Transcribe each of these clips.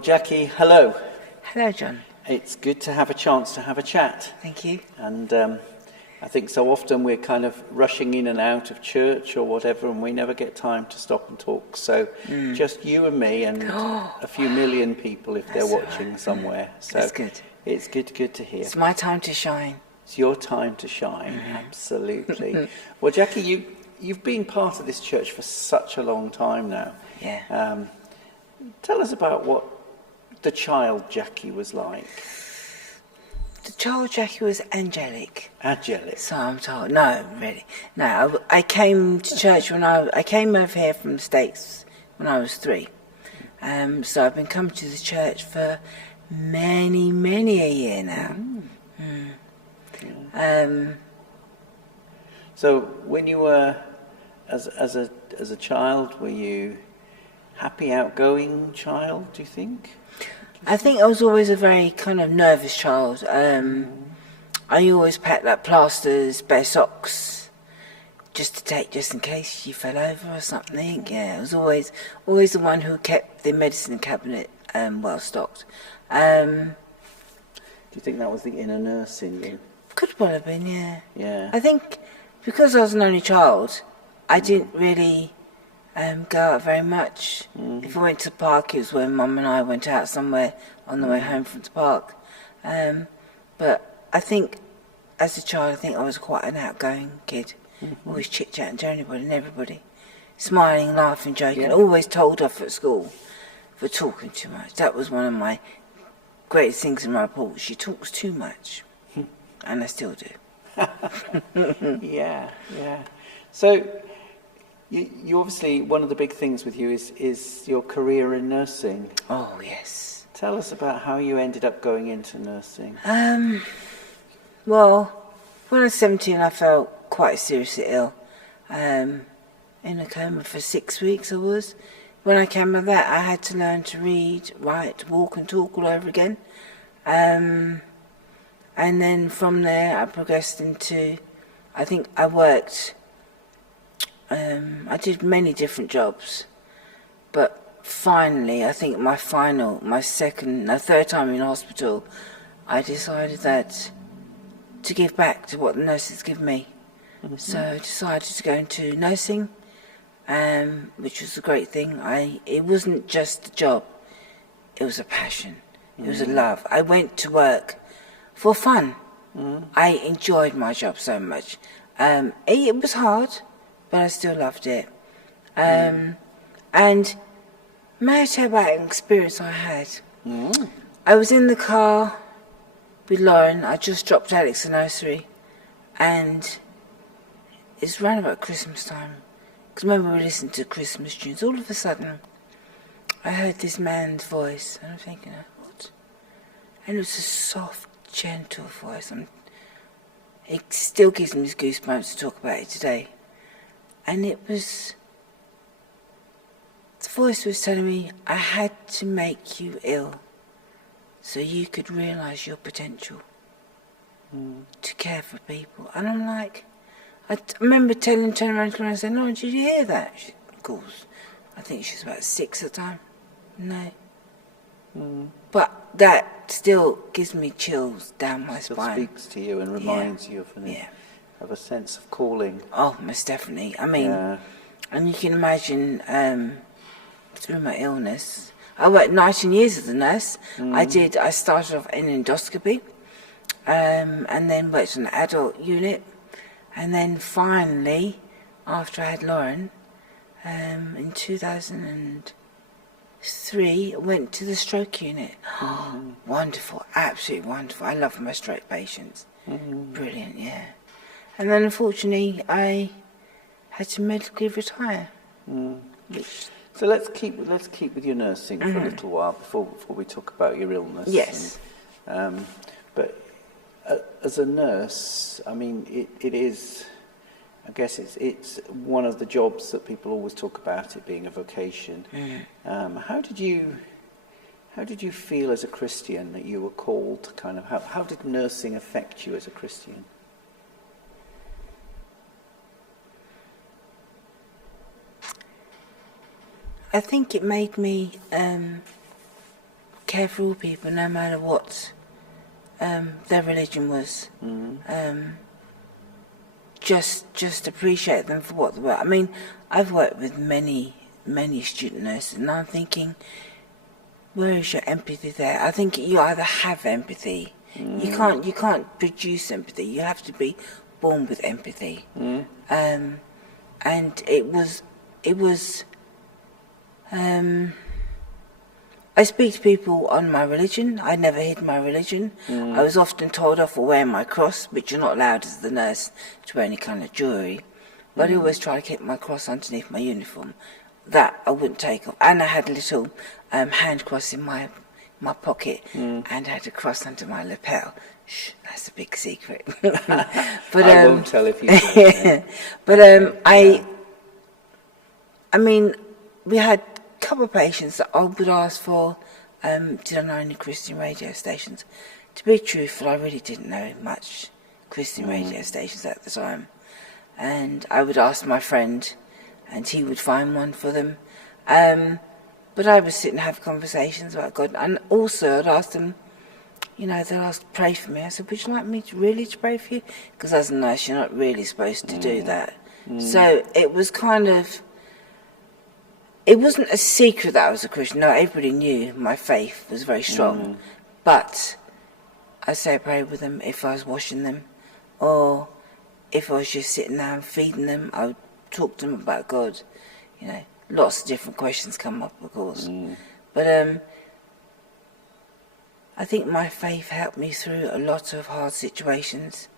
Well, Jackie, hello. Hello, John. It's good to have a chance to have a chat. Thank you. And I think so often we're kind of rushing in and out of church or whatever, and we never get time to stop and talk. So just you and me and a few million people if they're watching somewhere. So that's good. It's good to hear. It's my time to shine. It's your time to shine, absolutely. Well, Jackie, you've been part of this church for such a long time now. Yeah. Tell us about what the child Jackie was like. The child Jackie was angelic. Angelic. So I'm told. No, really. No, I came to church when I came over here from the States when I was 3. So I've been coming to the church for many a year now. So when you were as a child, were you happy, outgoing child, do you think? I think I was always a very kind of nervous child. I always packed like plasters, bare socks, just in case you fell over or something. Yeah, I was always the one who kept the medicine cabinet well stocked. Do you think that was the inner nurse in you? Could well have been, yeah. Yeah. I think because I was an only child, I didn't really go out very much. If I went to the park, it was when Mum and I went out somewhere on the way home from the park. But I think, as a child, I think I was quite an outgoing kid. Always chit-chatting to anybody and everybody. Smiling, laughing, joking. Yeah. Always told off at school for talking too much. That was one of my greatest things in my report. She talks too much. And I still do. Yeah. So, you obviously, one of the big things with you is your career in nursing. Oh, yes. Tell us about how you ended up going into nursing. Well, when I was 17, I felt quite seriously ill. In a coma for 6 weeks I was. When I came out of that, I had to learn to read, write, walk and talk all over again. And then from there, I progressed into, I think I worked, I did many different jobs. But finally, I think my third time in hospital, I decided that to give back to what the nurses give me. So I decided to go into nursing, which was a great thing. It wasn't just a job, it was a passion, it was a love. I went to work for fun. I enjoyed my job so much. It was hard, but I still loved it. And may I tell about an experience I had? I was in the car with Lauren. I just dropped Alex in nursery, and it's round about Christmas time. Because remember, we listened to Christmas tunes. All of a sudden, I heard this man's voice, and I'm thinking, what? And it was a soft, gentle voice. It still gives me goosebumps to talk about it today. And the voice was telling me I had to make you ill so you could realise your potential to care for people. And I'm like, I remember turning around to her and saying, "No, did you hear that?" Of course, I think she was about 6 at the time. No. But that still gives me chills down my spine. It speaks to you and reminds you of a sense of calling. Oh, most definitely. I mean, and you can imagine through my illness, I worked 19 years as a nurse. I started off in endoscopy, and then worked on the adult unit, and then finally, after I had Lauren, in 2003, I went to the stroke unit. Wonderful, absolutely wonderful. I love my stroke patients. Brilliant, yeah. And then unfortunately, I had to medically retire. So let's keep with your nursing for a little while before we talk about your illness. Yes. But as a nurse, I mean, it is. I guess it's one of the jobs that people always talk about, it being a vocation. How did you feel as a Christian that you were called to kind of how did nursing affect you as a Christian? I think it made me care for all people, no matter what their religion was. Just appreciate them for what they were. I mean, I've worked with many student nurses, and I'm thinking, where is your empathy there? I think you either have empathy, you can't produce empathy. You have to be born with empathy. And it was. I speak to people on my religion. I never hid my religion. I was often told off for wearing my cross, which you're not allowed as the nurse to wear any kind of jewellery. But I always try to keep my cross underneath my uniform. That I wouldn't take off. And I had a little hand cross in my pocket, and I had a cross under my lapel. Shh, that's a big secret. But I won't tell if you do. But I mean, we had a couple of patients that I would ask for, did I know any Christian radio stations? To be truthful, I really didn't know much Christian radio stations at the time. And I would ask my friend, and he would find one for them. But I would sit and have conversations about God. And also I'd ask them, you know, they'd ask to pray for me. I said, would you like me to pray for you? Because as a nurse, you're not really supposed to do that. So it was kind of, it wasn't a secret that I was a Christian. No, everybody knew my faith was very strong. But I'd say I prayed with them if I was washing them, or if I was just sitting there and feeding them, I would talk to them about God. You know, lots of different questions come up, of course. But I think my faith helped me through a lot of hard situations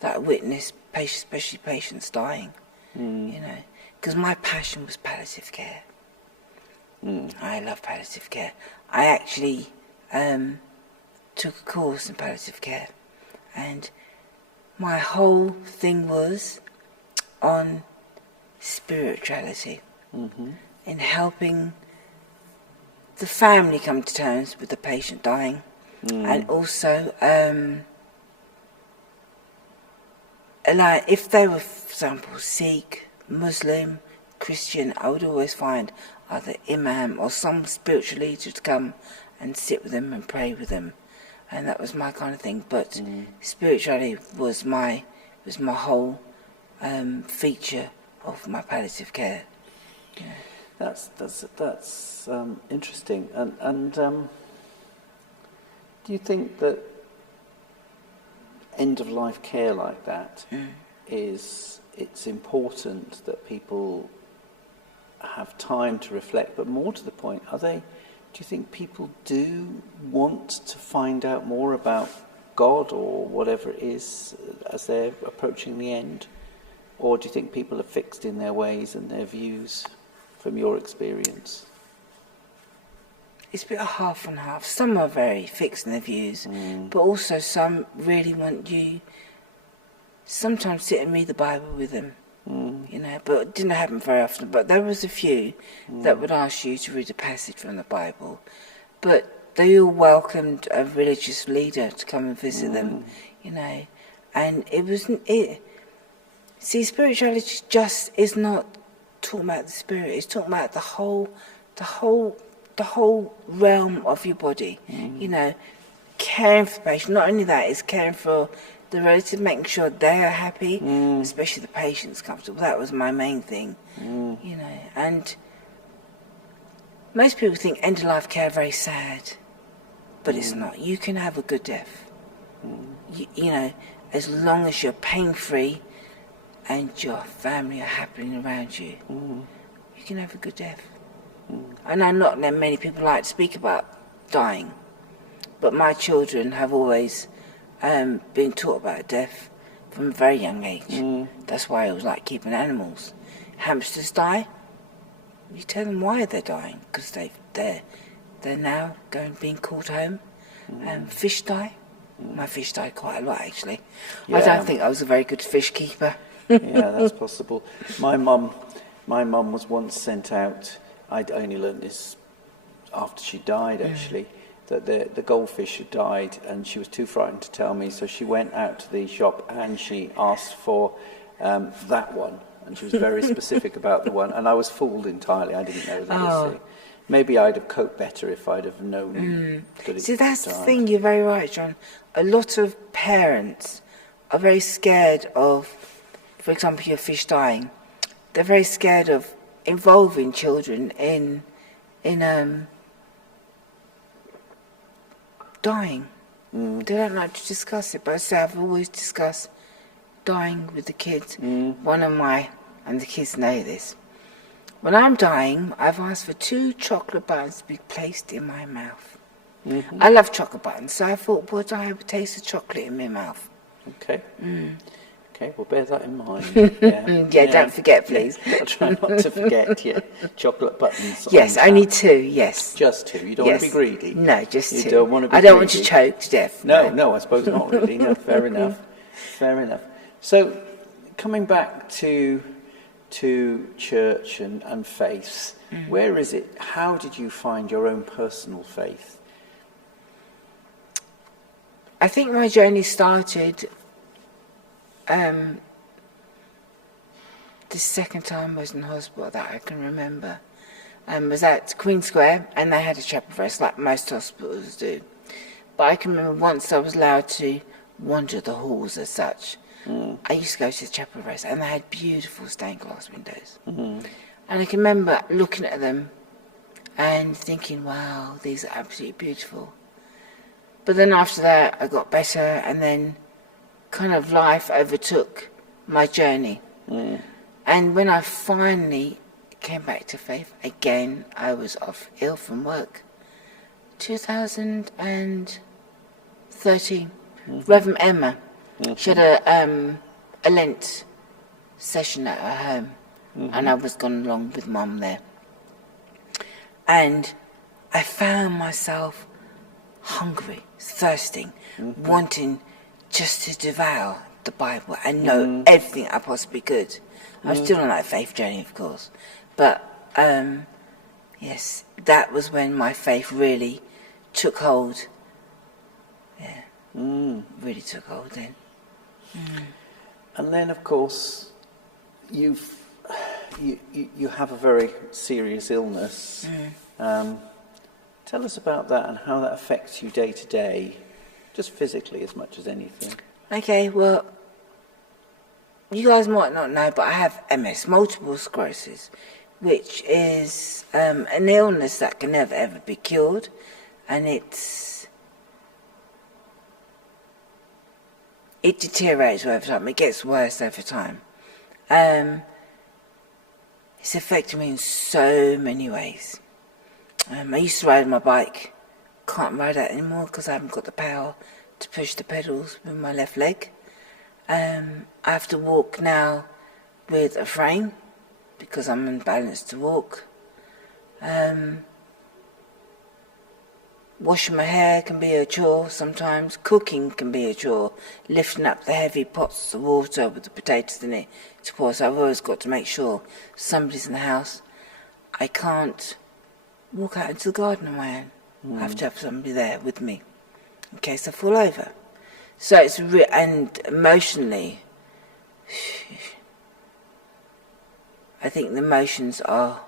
that I witnessed, especially patients dying. You know, because my passion was palliative care. I love palliative care. I actually took a course in palliative care, and my whole thing was on spirituality, in helping the family come to terms with the patient dying, and also like if they were, for example, Sikh, Muslim, Christian, I would always find either imam or some spiritual leader to come and sit with them and pray with them, and that was my kind of thing. But spirituality was my whole feature of my palliative care. Yeah. That's interesting. And do you think that end of life care like that it's important that people have time to reflect, but more to the point, do you think people do want to find out more about God or whatever it is as they're approaching the end? Or do you think people are fixed in their ways and their views from your experience? It's a bit of half and half. Some are very fixed in their views, but also some really want you sometimes sit and read the Bible with them. You know, but it didn't happen very often. But there was a few that would ask you to read a passage from the Bible. But they all welcomed a religious leader to come and visit them, you know. And it wasn't it. See, spirituality just is not talking about the spirit. It's talking about the whole realm of your body. You know, caring for the patient. Not only that, it's caring for the relative, making sure they're happy, especially the patient's comfortable. That was my main thing, you know. And most people think end-of-life care very sad, but it's not. You can have a good death, you know, as long as you're pain-free and your family are happy around you. You can have a good death. I know not that many people like to speak about dying, but my children have always been taught about death from a very young age. That's why I was like keeping animals. Hamsters die, you tell them why they're dying, because they're now being called home. Fish die. My fish died quite a lot, actually. Yeah. I don't think I was a very good fish keeper. Yeah, that's possible. My mum was once sent out. I'd only learned this after she died, actually. That the goldfish had died, and she was too frightened to tell me, so she went out to the shop and she asked for that one, and she was very specific about the one, and I was fooled entirely. I didn't know that. maybe I'd have coped better if I'd have known that it See, that's the died. thing, you're very right, John. A lot of parents are very scared of, for example, your fish dying. They're very scared of involving children in dying. They don't like to discuss it, but I say I've always discussed dying with the kids. And the kids know this. When I'm dying, I've asked for 2 chocolate buttons to be placed in my mouth. I love chocolate buttons, so I thought, would I have a taste of chocolate in my mouth? Okay. Okay, we'll bear that in mind. Yeah, Don't forget, please. I'll try not to forget, chocolate buttons. Yes, only 2, yes. Just 2, you don't want to be greedy. No, just 2. You don't want to be I don't want greedy. to choke to death. No, I suppose not really. No, fair enough. Fair enough. So, coming back to church and faith, where is it? How did you find your own personal faith? I think my journey started the second time I was in hospital that I can remember. Was at Queen Square, and they had a chapel for us like most hospitals do. But I can remember once I was allowed to wander the halls as such. I used to go to the chapel for us, and they had beautiful stained glass windows. And I can remember looking at them and thinking, wow, these are absolutely beautiful. But then after that, I got better, and then kind of life overtook my journey. And when I finally came back to faith again, I was off ill from work. 2013. Reverend Emma, she had a Lent session at her home, and I was gone along with Mum there. And I found myself hungry, thirsting, wanting just to devour the Bible and know everything I possibly could. I'm still on that faith journey, of course. But, yes, that was when my faith really took hold. Yeah, really took hold then. And then, of course, you have a very serious illness. Tell us about that and how that affects you day to day, just physically as much as anything. Okay, well, you guys might not know, but I have MS, multiple sclerosis, which is an illness that can never ever be cured, and it deteriorates over time. It gets worse over time. It's affected me in so many ways. I used to ride my bike. Can't ride that anymore because I haven't got the power to push the pedals with my left leg. I have to walk now with a frame because I'm unbalanced to walk. Washing my hair can be a chore sometimes. Cooking can be a chore. Lifting up the heavy pots of water with the potatoes in it to pour. So I've always got to make sure somebody's in the house. I can't walk out into the garden on my own. I have to have somebody there with me in case I fall over. So it's and emotionally, I think the emotions are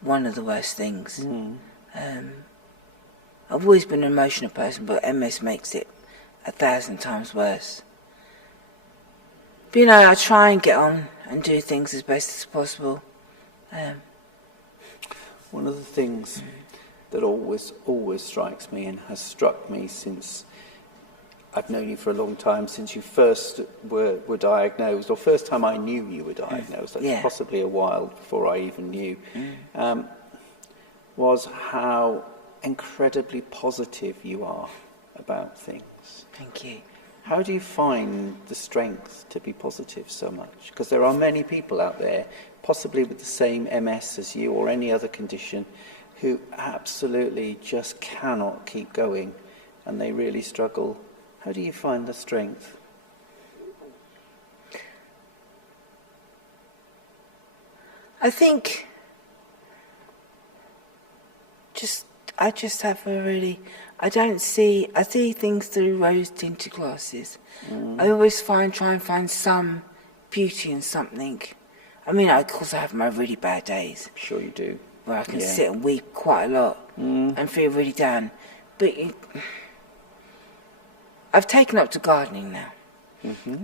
one of the worst things. I've always been an emotional person, but MS makes it 1,000 times worse. But I try and get on and do things as best as possible. One of the things that always strikes me and has struck me since I've known you for a long time, since you first were diagnosed, or first time I knew you were diagnosed, that's possibly a while before I even knew, was how incredibly positive you are about things. Thank you. How do you find the strength to be positive so much? Because there are many people out there, possibly with the same MS as you or any other condition, who absolutely just cannot keep going and they really struggle. How do you find the strength? I think I just have I see things through rose-tinted glasses. I always try and find some beauty in something. I mean, of course I have my really bad days. Sure you do. where I can Yeah. sit and weep quite a lot and feel really down. But I've taken up to gardening now,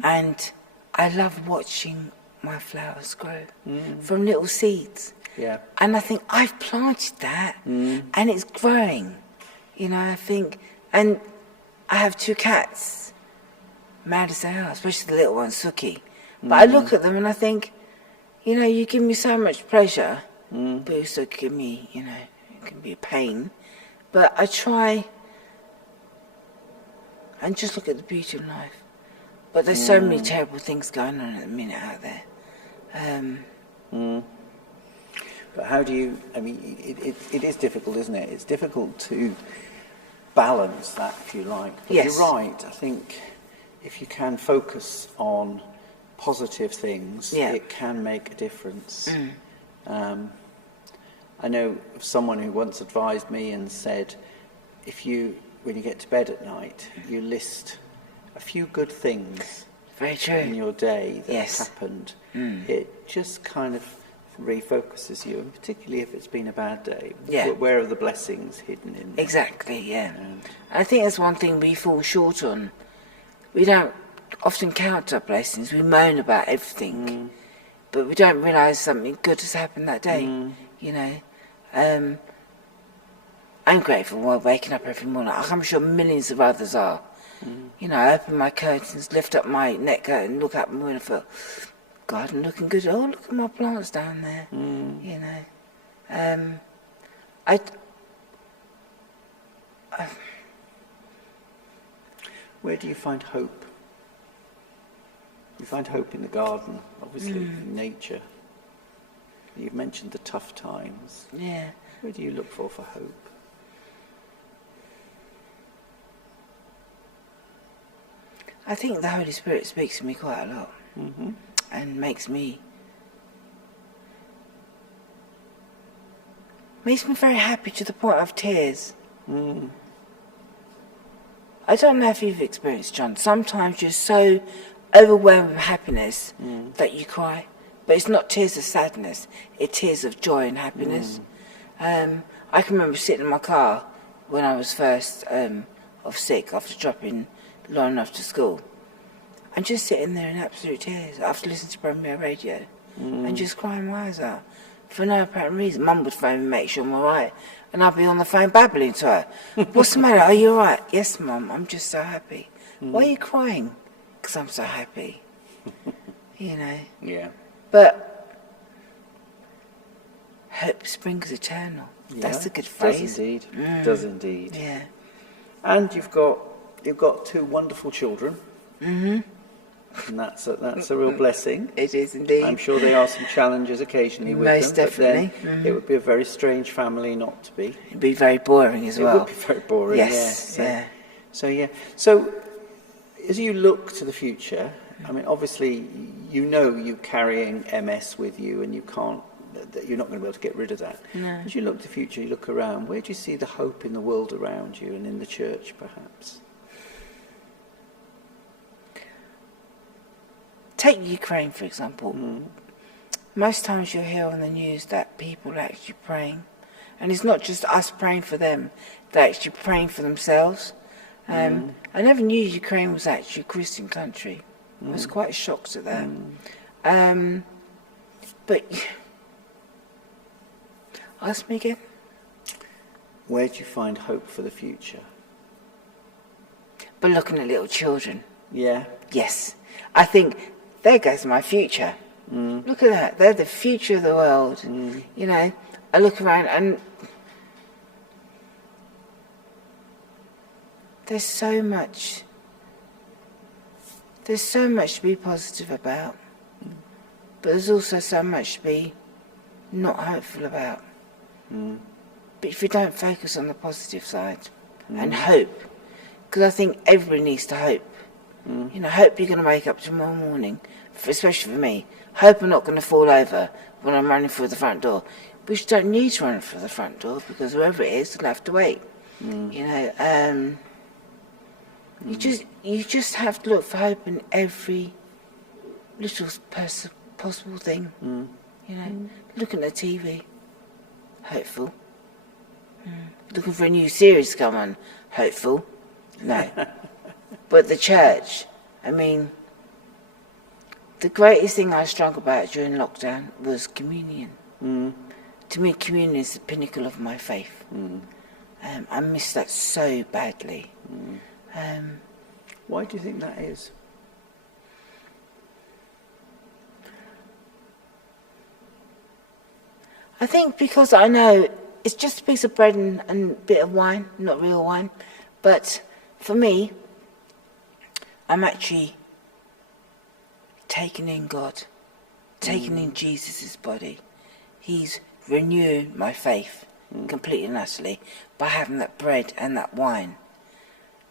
and I love watching my flowers grow from little seeds. Yeah. And I think I've planted that, and it's growing. You know, I think, and I have 2 cats, mad as they are, especially the little one, Suki. But I look at them and I think, you know, you give me so much pleasure, but you also give me, you know, it can be a pain. But I try and just look at the beauty of life. But there's so many terrible things going on at the minute out there. But how do you, I mean, it is difficult, isn't it? It's difficult to balance that, if you like. But Yes. You're right. I think if you can focus on positive things, it can make a difference. I know of someone who once advised me and said, when you get to bed at night, you list a few good things Very true. in your day that Yes. have happened. It just kind of refocuses you, and particularly if it's been a bad day. Yeah. Where are the blessings hidden in there? Exactly, yeah. I think that's one thing we fall short on. We don't often count our blessings. We moan about everything, but we don't realise something good has happened that day. You know, I'm grateful for waking up every morning. I'm sure millions of others are. You know, I open my curtains, lift up my net curtain, look up and I feel, God, I'm looking good. Oh, look at my plants down there. You know, Where do you find hope? You find hope in the garden, obviously, in nature. You've mentioned the tough times. yeah. Where do you look for hope? I think the Holy Spirit speaks to me quite a lot and makes me very happy to the point of tears. I don't know if you've experienced, John. Sometimes you're so overwhelmed with happiness that you cry, but it's not tears of sadness; it's tears of joy and happiness. I can remember sitting in my car when I was first off sick after dropping Lauren off to school, and just sitting there in absolute tears after listening to Premier Radio and just crying my eyes out for no apparent reason. Mum would phone me and make sure I'm alright, and I'd be on the phone babbling to her. What's the matter? Are you alright? Yes, Mum, I'm just so happy. Why are you crying? Because I'm so happy. You know. Yeah. But hope springs eternal. That's a good phrase. Does indeed. Does indeed. Yeah. And you've got 2 wonderful children. And that's a real blessing. It is indeed. I'm sure there are some challenges occasionally with Most them. definitely. But then it would be a very strange family not to be. It'd be very boring as well. It would be very boring. Yes. Yeah. So as you look to the future, I mean, obviously, you know you're carrying MS with you, and you're not going to be able to get rid of that. No. As you look to the future, you look around. Where do you see the hope in the world around you and in the church, perhaps? Take Ukraine, for example. Most times you'll hear on the news that people are actually praying. And it's not just us praying for them, they're actually praying for themselves. I never knew Ukraine was actually a Christian country. I was quite shocked at that. But, ask me again. Where do you find hope for the future? But looking at little children. Yeah. Yes. I think, there goes my future. Look at that. They're the future of the world. You know, I look around and there's so much to be positive about. But there's also so much to be not hopeful about. But if you don't focus on the positive side and hope, because I think everybody needs to hope. You know, hope you're going to wake up tomorrow morning, especially for me. Hope I'm not going to fall over when I'm running through the front door. But you don't need to run through the front door because whoever it is will have to wait. You know, you just have to look for hope in every little possible thing. You know, looking at the TV. Hopeful. Looking for a new series to come on? Hopeful. No. But the church, I mean, the greatest thing I struggled about during lockdown was communion. To me, communion is the pinnacle of my faith. I miss that so badly. Why do you think that is? I think because I know it's just a piece of bread and a bit of wine, not real wine. But for me, I'm actually taking in God, taking in Jesus' body. He's renewed my faith completely and utterly by having that bread and that wine.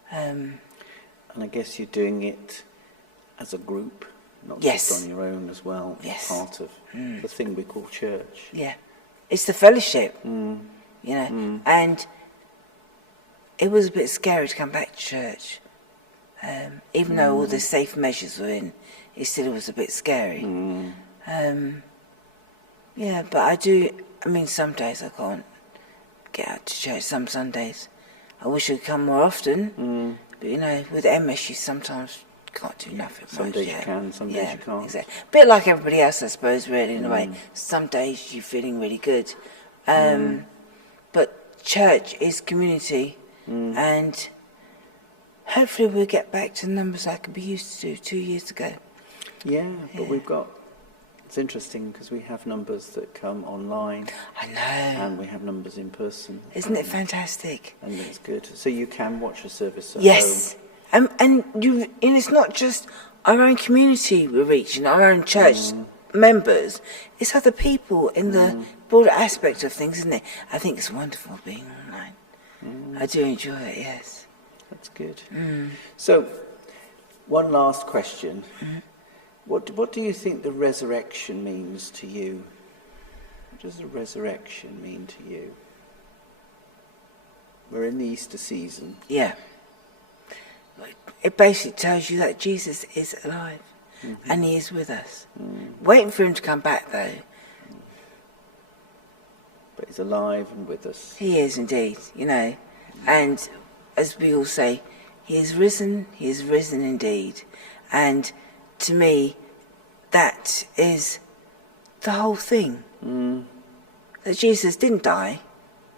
And I guess you're doing it as a group, not Yes. just on your own as well. Yes. Part of the thing we call church. Yeah. It's the fellowship, you know. And it was a bit scary to come back to church. Even though all the safe measures were in, it still was a bit scary. Yeah, but I mean, some days I can't get out to church, some Sundays. I wish I'd come more often, but you know, with MS she sometimes can't do nothing. Some days you can, some days you can't. Exactly. Bit like everybody else, I suppose, really, in a way. Some days you're feeling really good. But church is community, and hopefully we'll get back to the numbers I could be used to 2 years ago. Yeah, but it's interesting because we have numbers that come online. I know. And we have numbers in person. Isn't it fantastic? And it's good. So you can watch a service at Yes. home. And it's not just our own community we're reaching, our own church members. It's other people in the broader aspect of things, isn't it? I think it's wonderful being online. I do enjoy it, yes. That's good. So, one last question. What do you think the resurrection means to you? What does the resurrection mean to you? We're in the Easter season. Yeah. It basically tells you that Jesus is alive and he is with us. Waiting for him to come back, though. But he's alive and with us. He is indeed, you know. And as we all say, he is risen indeed. And to me, that is the whole thing. That Jesus didn't die,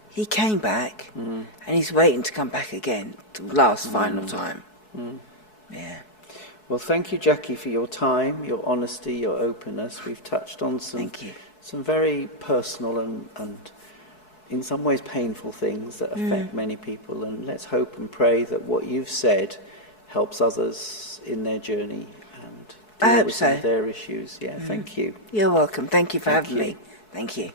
he came back, and he's waiting to come back again, the last final time. Yeah. Well, thank you, Jackie, for your time, your honesty, your openness. We've touched on some very personal and in some ways painful things that affect many people, and let's hope and pray that what you've said helps others in their journey and deal with some of their issues. Yeah, thank you. You're welcome. Thank you for having me. Thank you.